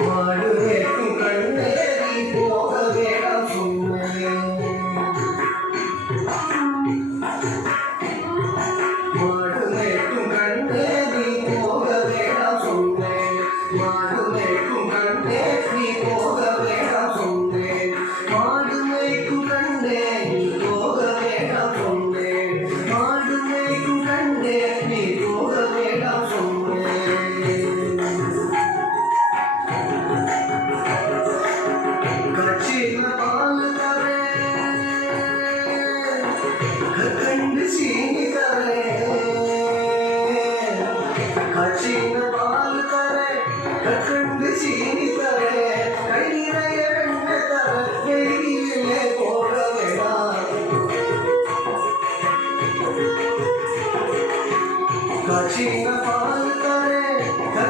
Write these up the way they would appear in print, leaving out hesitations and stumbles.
மாடு மேய்க்கும் கண்ணே நீ போக வேண்டாம் சொன்னேன். மாடு மேய்க்கும் கண்ணே நீ போக வேண்டாம் சொன்னேன். மாடு மேய்க்கும் கண்ணே நீ போக வேண்டாம் சொன்னேன். மாடு மேய்க்கும் கண்ணே நீ போக வேண்டாம் சொன்னேன். மாடு மேய்க்கும் கண்ணே நீ போக வேண்டாம் சொன்னேன். கட்சியில பால் தரேன், கண்டு சீனி தரேன். கட்சியில பால் தரேன், கண்டு சீனி தரேன். கை நிறைய எண்ணெய் தரேன், வெளியிலே போக வேண்டாம். கட்சியில பால் தரேன்,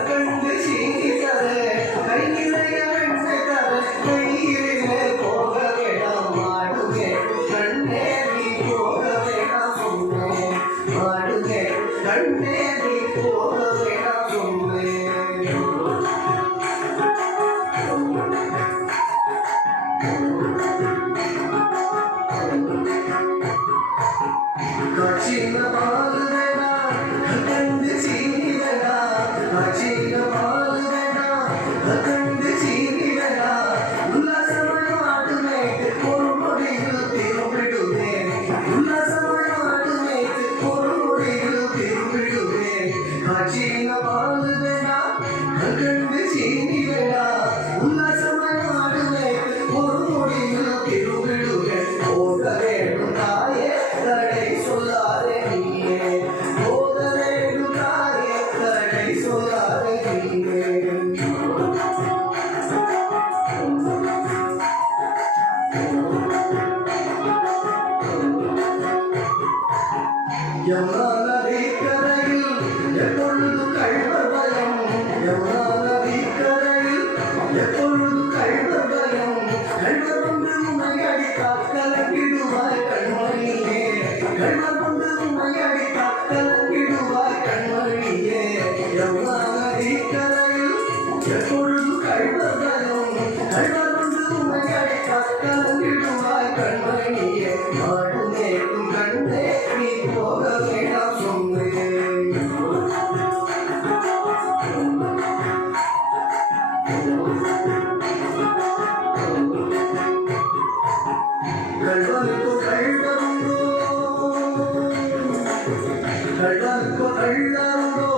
கண்டு சீனி தரேன். கை நிறைய எண்ணெய் தரேன், வெளியிலே போக வேண்டாம். மாடு மேய்க்கும் கண்ணே நீ போக வேண்டாம் சொன்னேன். மாடு மேய்க்கும் கண்ணே நீ போக வேண்டாம் சொன்னேன். கட்சியில பால் வேண்டாம், கண்டு சீனி வேண்டாம். கட்சியில பால் வேண்டாம், கண்டு சீனி வேண்டாம். உல்லாசமான மாடு மேய்த்து ஒரு நொடியில் திரும்பிடுவேன். உல்லாசமான மாடு மேய்த்து ஒரு நொடியில் திரும்பிடுவேன். கட்சியில பால் வேண்டாம், கண்டு சீனி வேண்டாம். உல்லாசமான மாடு மேய்த்து ஒரு நொடியில் திரும்பிடுவேன். போக வேண்டும் தாயே, தடை சொல்லாதே நீயே. போக வேண்டும் தாயே, தடை சொல்லாதே நீயே. யமுனா நதிக்கரையில் எப்பொழுது கள்வர் பயம். யமுனா நதிக்கரையில் எப்பொழுது கள்வர் பயம். கள்வர் கொண்டு உன்னை அடித்தால் கலங்கிடுவாய் கண்மணியே. கள்வர் கொண்டு உன்னை அடித்தால் கலங்கிடுவாய் கண்மணியே. யமுனா நதிக்கரையில் எப்பொழுது கள்வர் பயம். கள்வர் கொண்டு உன்னை அடித்தால் கலங்கிடுவாய் கண்மணியே. மாடு மேய்க்கும் கண்ணே நீ போக வேண்டாம் சொன்னேன். கள்வனுக்கு கள்வருண்டோ, கள்வனுக்கு கள்ளருண்டோ,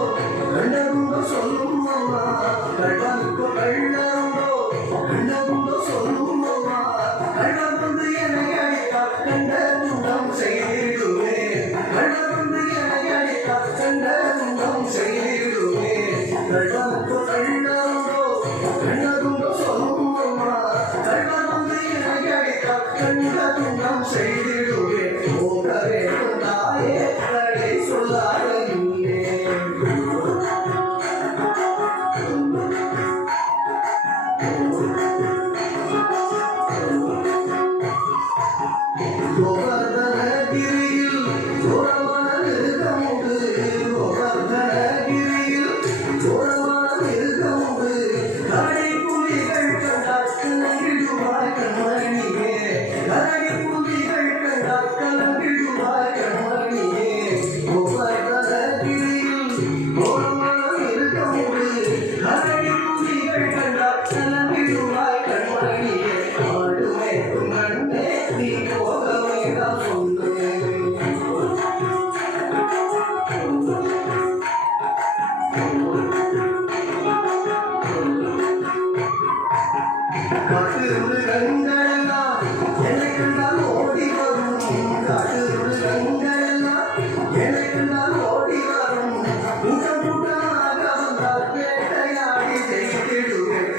கண்டருண்டோ சொல்லும் அம்மா. கள்வனுக்கு கள்ளருண்டோ, கண்டருண்டோ சொல்லும் அம்மா. கள்வர் கொண்டு என்னை அடித்தால் கண்ட துன்பம் செய்திடுவேன். கள்வர் கொண்டு என்னை அடித்தால் கண்ட துன்பம் செய்திடுவேன். கள்வனுக்கு கள்ளருண்டோ, கண்டருண்டோ சொல்லும் அம்மா. கள்வர் கொண்டு என்னை அடித்தால் கண்ட துன்பம் செய்திடுவேன். போக வேண்டும் தாயே, தடை சொல்லாத நீயே. கோவர்தனகிரியில் கோரமான மிருகமுண்டு. கோவர்தனகிரியில் கோரமான மிருகமுண்டு. கரடி புலிகள் கண்டால் கலங்கிடுவாய் கண்மணியே. கரடி புலிகள் கண்டால் கலங்கிடுவாய் கண்மணியே. கோவர்தனகிரியில் கோரமான மிருகமுண்டு. கரடி புலிகள் கண்டால் கலங்கிடுவாய் கண்மணியே. மாடு மேய்க்கும் கண்ணே நீ போக வேண்டாம் சொன்னேன். காட்டு மிருகங்களெல்லாம் என்னை கண்டால் ஓடி வரும். காட்டு மிருகங்களெல்லாம் என்னை கண்டால் ஓடி வரும். கூட்டம் கூட்டமாக வந்தால் வேட்டையாடி ஜெயித்திடுவேன்.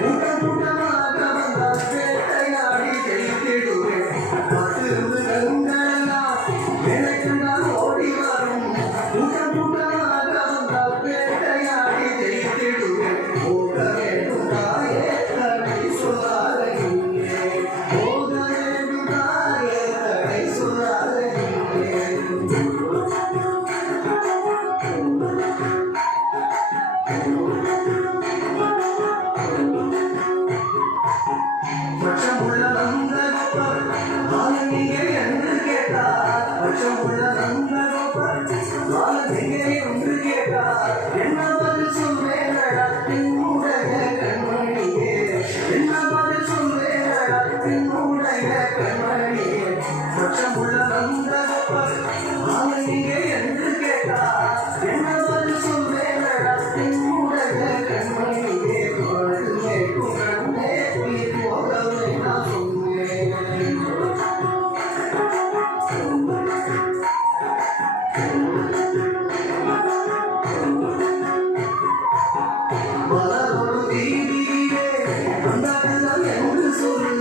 கூட்டம் கூட்டமாக வந்தால் வேட்டையாடி ஜெயித்திடுவேன். காட்டு மிருகங்களெல்லாம் என்னை கண்டால் ஓடி வரும். கூட்டம் கூட்டமாக வந்தால் வேட்டையாடி ஜெயித்திடுவேன். போக வேண்டும் தாயே, தடை சொல்லாதே. மலரோடு தீவியே கொண்டாடுதான் என்று சொல்லு